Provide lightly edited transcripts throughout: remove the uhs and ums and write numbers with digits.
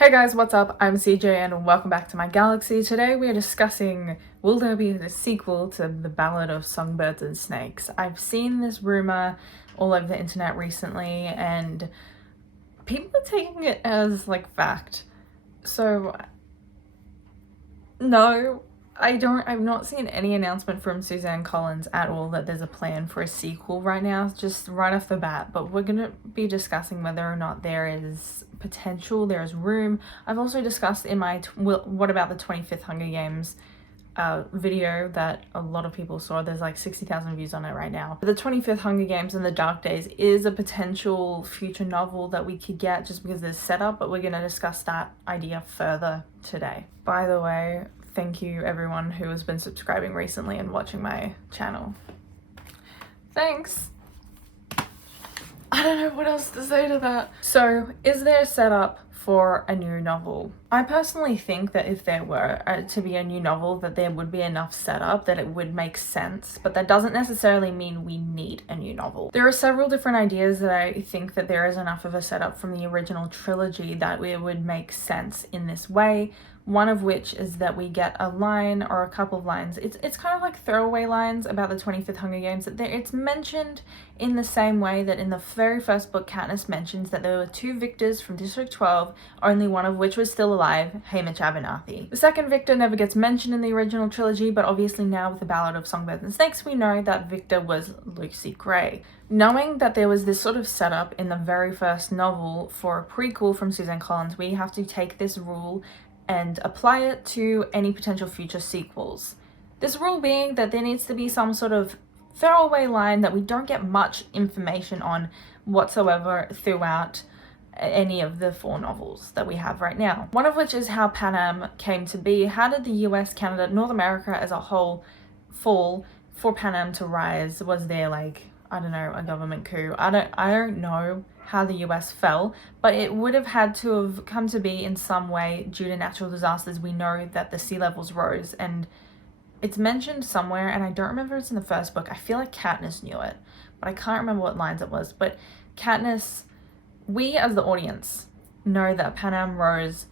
Hey guys, what's up? I'm CJ and welcome back to my galaxy. Today we are discussing, will there be a sequel to the Ballad of Songbirds and Snakes? I've seen this rumor all over the internet recently and people are taking it as like fact. So no, I've not seen any announcement from Suzanne Collins at all that there's a plan for a sequel right now, just right off the bat. But we're gonna be discussing whether or not there is potential, there is room. I've also discussed in my what about the 25th Hunger Games video that a lot of people saw. There's like 60,000 views on it right now. The 25th Hunger Games in the Dark Days is a potential future novel that we could get just because there's setup, but we're going to discuss that idea further today. By the way, thank you everyone who has been subscribing recently and watching my channel. Thanks. I don't know what else to say to that. So, is there a setup for a new novel? I personally think that if there were to be a new novel, that there would be enough setup that it would make sense, but that doesn't necessarily mean we need a new novel. There are several different ideas that I think that there is enough of a setup from the original trilogy that it would make sense in this way. One of which is that we get a line or a couple of lines. It's kind of like throwaway lines about the 25th Hunger Games. It's mentioned in the same way that in the very first book, Katniss mentions that there were two victors from District 12, only one of which was still alive, Haymitch Abernathy. The second victor never gets mentioned in the original trilogy, but obviously now with the Ballad of Songbirds and Snakes, we know that victor was Lucy Gray. Knowing that there was this sort of setup in the very first novel for a prequel from Suzanne Collins, we have to take this rule and apply it to any potential future sequels. This rule being that there needs to be some sort of throwaway line that we don't get much information on whatsoever throughout any of the four novels that we have right now. One of which is how Pan Am came to be. How did the US, Canada, North America as a whole fall for Pan Am to rise? Was there like, I don't know, a government coup? I don't know how the US fell, but it would have had to have come to be in some way due to natural disasters. We know that the sea levels rose, and it's mentioned somewhere, and I don't remember if it's in the first book. I feel like Katniss knew it, but I can't remember what lines it was. But Katniss, we as the audience know that Pan Am rose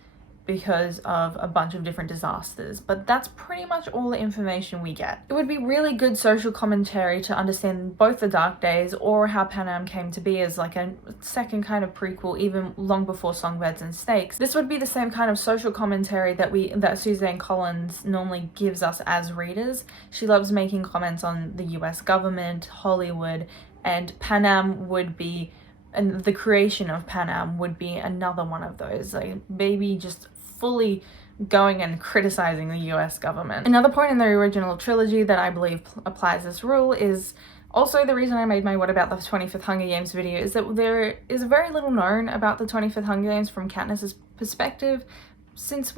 because of a bunch of different disasters, but that's pretty much all the information we get. It would be really good social commentary to understand both the Dark Days or how Pan Am came to be as like a second kind of prequel, even long before Songbirds and Snakes. This would be the same kind of social commentary that Suzanne Collins normally gives us as readers. She loves making comments on the US government, Hollywood, and Pan Am would be, and the creation of Pan Am would be another one of those, like maybe just fully going and criticizing the US government. Another point in the original trilogy that I believe applies this rule is also the reason I made my What About the 25th Hunger Games video, is that there is very little known about the 25th Hunger Games from Katniss's perspective, since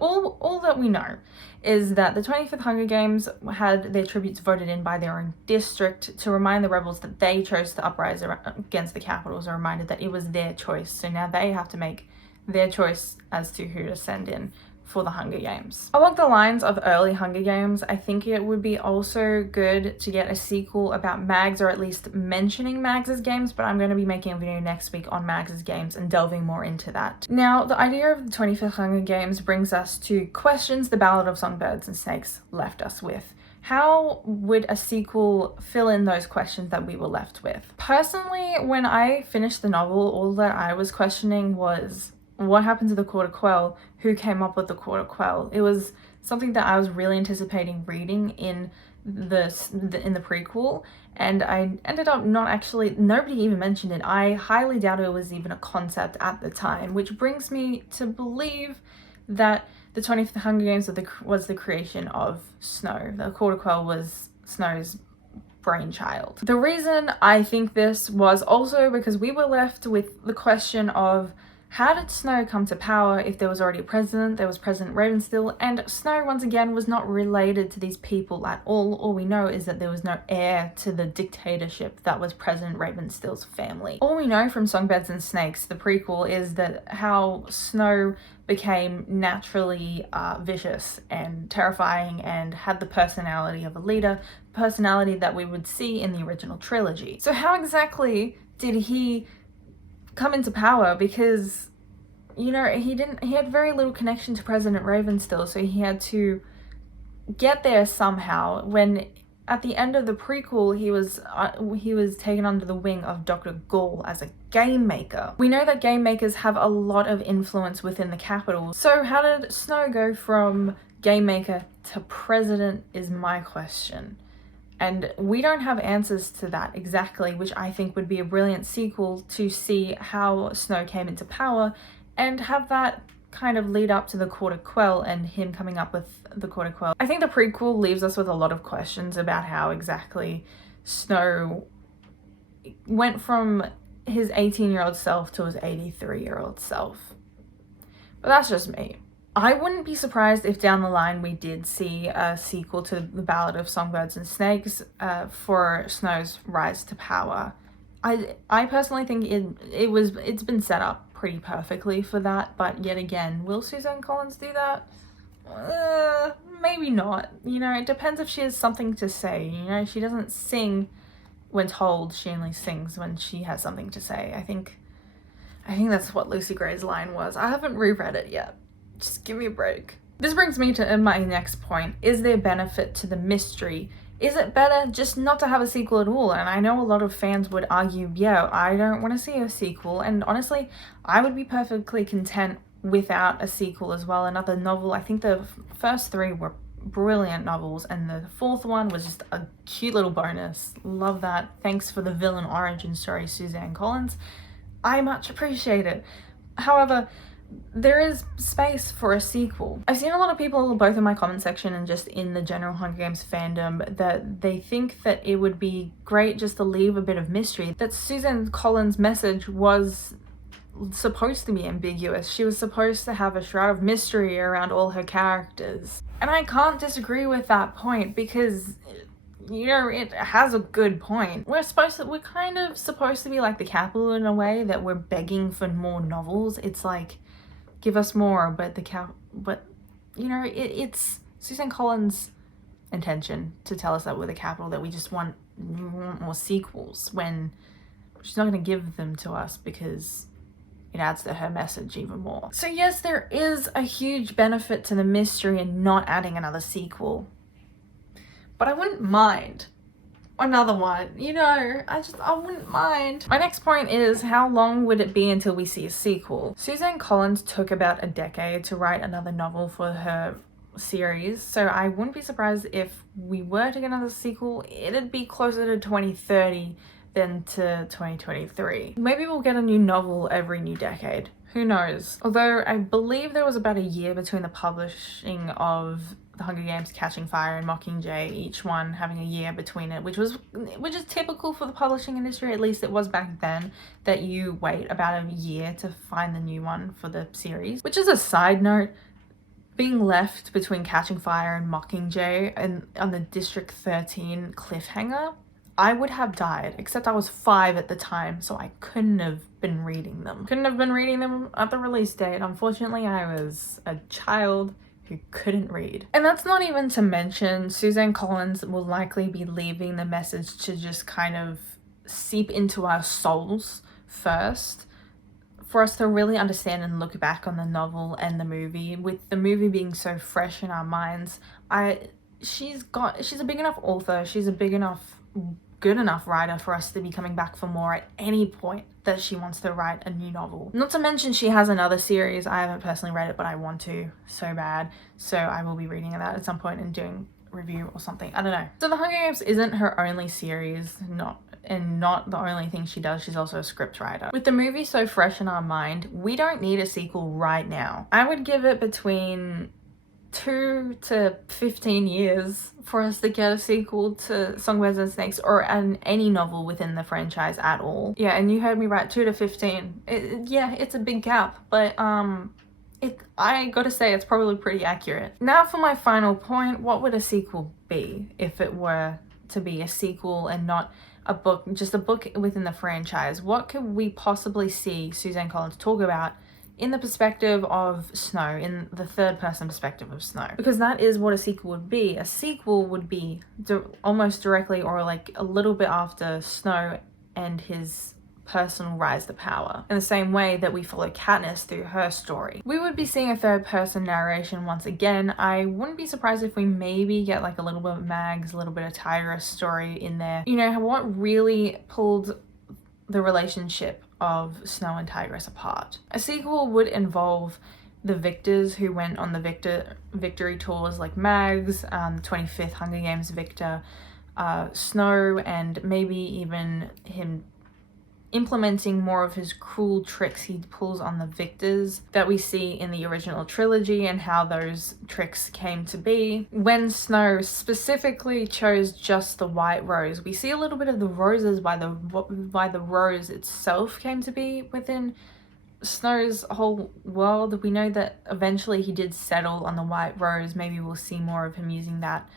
all that we know is that the 25th Hunger Games had their tributes voted in by their own district to remind the rebels that they chose to uprise against the Capitals, a reminder that it was their choice. So now they have to make their choice as to who to send in for the Hunger Games. Along the lines of early Hunger Games, I think it would be also good to get a sequel about Mags, or at least mentioning Mags's games, but I'm going to be making a video next week on Mags's games and delving more into that. Now, the idea of the 25th Hunger Games brings us to questions the Ballad of Songbirds and Snakes left us with. How would a sequel fill in those questions that we were left with? Personally, when I finished the novel, all that I was questioning was, what happened to the Quarter Quell? Who came up with the Quarter Quell? It was something that I was really anticipating reading in the prequel, and I ended up nobody even mentioned it. I highly doubt it was even a concept at the time, which brings me to believe that the 25th Hunger Games was the creation of Snow. The Quarter Quell was Snow's brainchild. The reason I think this was also because we were left with the question of, how did Snow come to power if there was already a president? There was President Ravenstill, and Snow once again was not related to these people at all. All we know is that there was no heir to the dictatorship that was President Ravenstill's family. All we know from Songbirds and Snakes, the prequel, is that how Snow became naturally vicious and terrifying and had the personality of a leader, personality that we would see in the original trilogy. So how exactly did he come into power? Because you know, he had very little connection to President Raven still, so he had to get there somehow. When at the end of the prequel, he was taken under the wing of Dr. Gall as a game maker. We know that game makers have a lot of influence within the Capitol. So how did Snow go from game maker to president is my question. And we don't have answers to that exactly, which I think would be a brilliant sequel to see how Snow came into power and have that kind of lead up to the Court of Quell and him coming up with the Court of Quell. I think the prequel leaves us with a lot of questions about how exactly Snow went from his 18-year-old self to his 83-year-old self. But that's just me. I wouldn't be surprised if down the line we did see a sequel to The Ballad of Songbirds and Snakes for Snow's rise to power. I personally think it's been set up pretty perfectly for that, but yet again, will Suzanne Collins do that? Maybe not. You know, it depends if she has something to say. You know, she doesn't sing when told, she only sings when she has something to say. I think that's what Lucy Gray's line was. I haven't reread it yet. Just give me a break. This brings me to my next point. Is there benefit to the mystery? Is it better just not to have a sequel at all? And I know a lot of fans would argue, yeah, I don't want to see a sequel. And honestly, I would be perfectly content without a sequel as well. Another novel. I think the first three were brilliant novels, and the fourth one was just a cute little bonus. Love that. Thanks for the villain origin story, Suzanne Collins. I much appreciate it. However, there is space for a sequel. I've seen a lot of people, both in my comment section and just in the general Hunger Games fandom, that they think that it would be great just to leave a bit of mystery. That Suzanne Collins' message was supposed to be ambiguous. She was supposed to have a shroud of mystery around all her characters. And I can't disagree with that point because, you know, it has a good point. We're kind of supposed to be like the Capitol in a way, that we're begging for more novels. It's like, give us more, but you know, it's Suzanne Collins' intention to tell us that we're the Capitol, that we want more sequels, when she's not going to give them to us because it adds to her message even more. So yes, there is a huge benefit to the mystery in not adding another sequel, but I wouldn't mind another one, you know, I wouldn't mind. My next point is, how long would it be until we see a sequel? Suzanne Collins took about a decade to write another novel for her series, so I wouldn't be surprised if we were to get another sequel, it'd be closer to 2030 than to 2023. Maybe we'll get a new novel every new decade. Who knows? Although I believe there was about a year between the publishing of The Hunger Games, Catching Fire, and Mockingjay, each one having a year between it, which is typical for the publishing industry. At least it was back then, that you wait about a year to find the new one for the series. Which is a side note, being left between Catching Fire and Mockingjay and on the District 13 cliffhanger, I would have died, except I was 5 at the time, so I couldn't have been reading them. Couldn't have been reading them at the release date. Unfortunately, I was a child who couldn't read. And that's not even to mention, Suzanne Collins will likely be leaving the message to just kind of seep into our souls first, for us to really understand and look back on the novel and the movie. With the movie being so fresh in our minds, she's a big enough author, she's a big enough, good enough writer for us to be coming back for more at any point that she wants to write a new novel. Not to mention she has another series. I haven't personally read it, but I want to so bad, so I will be reading that at some point and doing a review or something. I don't know. So The Hunger Games isn't her only series, not the only thing she does. She's also a scriptwriter. With the movie so fresh in our mind, we don't need a sequel right now. I would give it between 2 to 15 years for us to get a sequel to Songbirds and Snakes, or any novel within the franchise at all. Yeah, and you heard me right, 2 to 15. Yeah, it's a big gap, but I gotta say it's probably pretty accurate. Now for my final point, what would a sequel be if it were to be a sequel and not a book, just a book within the franchise? What could we possibly see Suzanne Collins talk about in the perspective of Snow, in the third person perspective of Snow? Because that is what a sequel would be. A sequel would be almost directly, or like a little bit after Snow and his personal rise to power, in the same way that we follow Katniss through her story. We would be seeing a third person narration once again. I wouldn't be surprised if we maybe get like a little bit of Mags, a little bit of Tigress story in there. You know, what really pulled the relationship of Snow and Tigress apart. A sequel would involve the victors who went on the victory tours, like Mags, 25th Hunger Games victor, Snow, and maybe even him implementing more of his cruel tricks he pulls on the victors that we see in the original trilogy, and how those tricks came to be. When Snow specifically chose just the white rose, we see a little bit of the roses by the rose itself came to be within Snow's whole world. We know that eventually he did settle on the white rose. Maybe we'll see more of him using that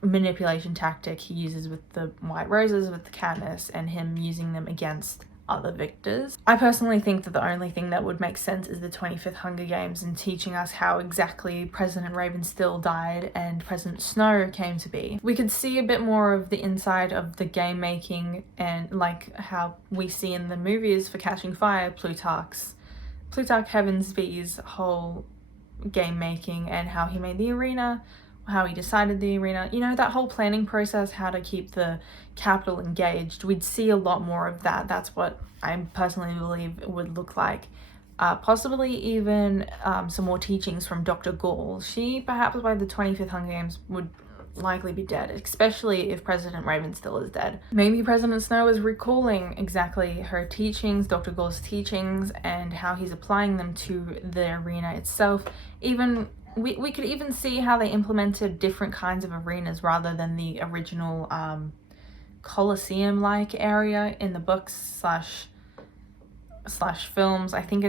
manipulation tactic he uses with the white roses with Katniss, and him using them against other victors. I personally think that the only thing that would make sense is the 25th Hunger Games, and teaching us how exactly President Ravenstill died and President Snow came to be. We could see a bit more of the inside of the game making, and like how we see in the movies for Catching Fire, Plutarch Heavensby's whole game making, and how he made the arena, how he decided the arena, you know, that whole planning process, how to keep the capital engaged. We'd see a lot more of that. That's what I personally believe it would look like. Possibly even some more teachings from Dr. Gall. She, perhaps by the 25th Hunger Games, would likely be dead, especially if President Ravenstill is dead. Maybe President Snow is recalling exactly her teachings, Dr. Gall's teachings, and how he's applying them to the arena itself. Even we could even see how they implemented different kinds of arenas rather than the original Colosseum-like area in the books slash films. I think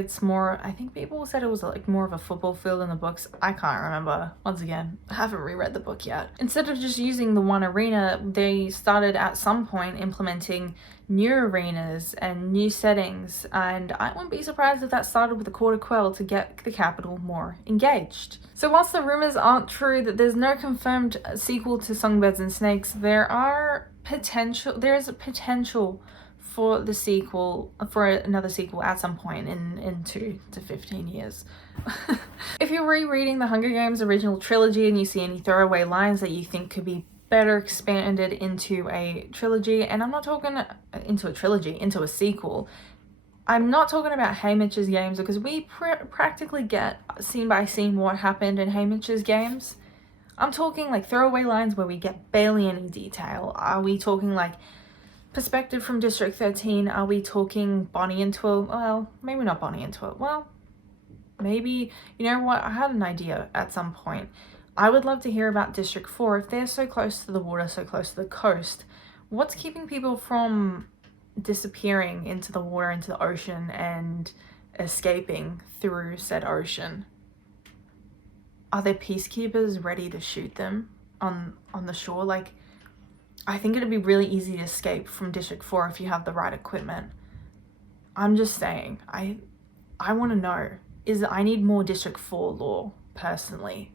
people said it was like more of a football field in the books. I can't remember. Once again, I haven't reread the book yet. Instead of just using the one arena, they started at some point implementing new arenas and new settings, and I wouldn't be surprised if that started with the Court of Quell to get the capital more engaged. So whilst the rumors aren't true that there's no confirmed sequel to Songbirds and Snakes, there is a potential for another sequel at some point in 2 to 15 years. If you're rereading the Hunger Games original trilogy and you see any throwaway lines that you think could be better expanded into a trilogy, and I'm not talking into a trilogy, into a sequel, I'm not talking about Haymitch's games, because we practically get scene by scene what happened in Haymitch's games. I'm talking like throwaway lines where we get barely any detail. Are we talking like perspective from District 13? Are we talking Bonnie and Twill? Well, maybe not Bonnie and Twill. Well, maybe, you know what, I had an idea at some point. I would love to hear about District 4. If they're so close to the water, so close to the coast, what's keeping people from disappearing into the water, into the ocean, and escaping through said ocean? Are there peacekeepers ready to shoot them on the shore? Like, I think it'd be really easy to escape from District 4 if you have the right equipment. I'm just saying, I want to know. I need more District 4 lore, personally.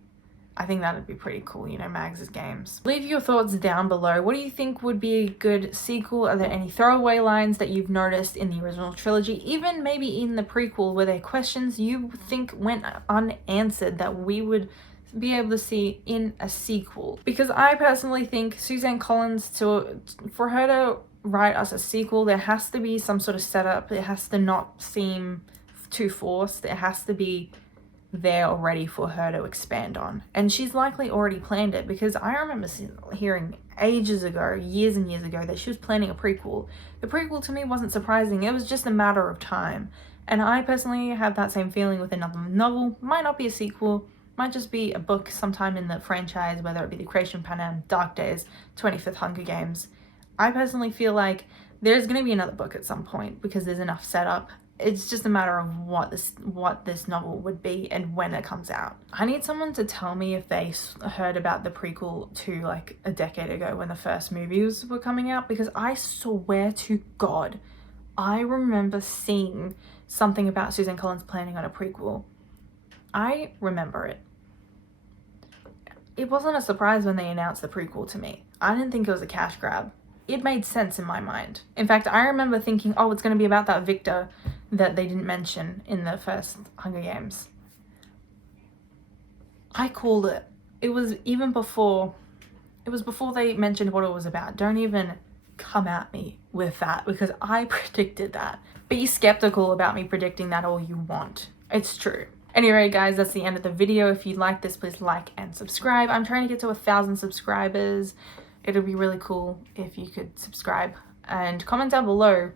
I think that'd be pretty cool, you know, Mags' games. Leave your thoughts down below. What do you think would be a good sequel? Are there any throwaway lines that you've noticed in the original trilogy, even maybe in the prequel? Were there questions you think went unanswered that we would be able to see in a sequel? Because I personally think Suzanne Collins, for her to write us a sequel, there has to be some sort of setup. It has to not seem too forced. It has to be there already for her to expand on, and she's likely already planned it, because I remember hearing ages ago, years and years ago, that she was planning a prequel. The prequel to me wasn't surprising. It was just a matter of time, and I personally have that same feeling with another novel. Might not be a sequel, might just be a book sometime in the franchise, whether it be the Creation Panem, Dark Days, 25th Hunger Games. I personally feel like there's going to be another book at some point, because there's enough setup. It's just a matter of what this novel would be and when it comes out. I need someone to tell me if they heard about the prequel to like a decade ago when the first movies were coming out, because I swear to God, I remember seeing something about Suzanne Collins planning on a prequel. I remember it. It wasn't a surprise when they announced the prequel to me. I didn't think it was a cash grab. it made sense in my mind. In fact, I remember thinking, oh, it's going to be about that Victor that they didn't mention in the first Hunger Games. I called it. It was before they mentioned what it was about. Don't even come at me with that, because I predicted that. Be skeptical about me predicting that all you want. It's true. Anyway, guys, that's the end of the video. If you like this, please like and subscribe. I'm trying to get to 1,000 subscribers. It'll be really cool if you could subscribe and comment down below,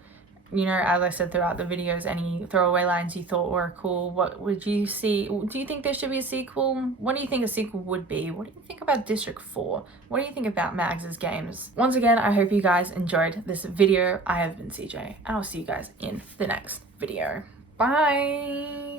you know, as I said throughout the videos, any throwaway lines you thought were cool. What would you see? Do you think there should be a sequel? What do you think a sequel would be? What do you think about District 4? What do you think about Mags's games? Once again, I hope you guys enjoyed this video. I have been CJ, and I'll see you guys in the next video. Bye!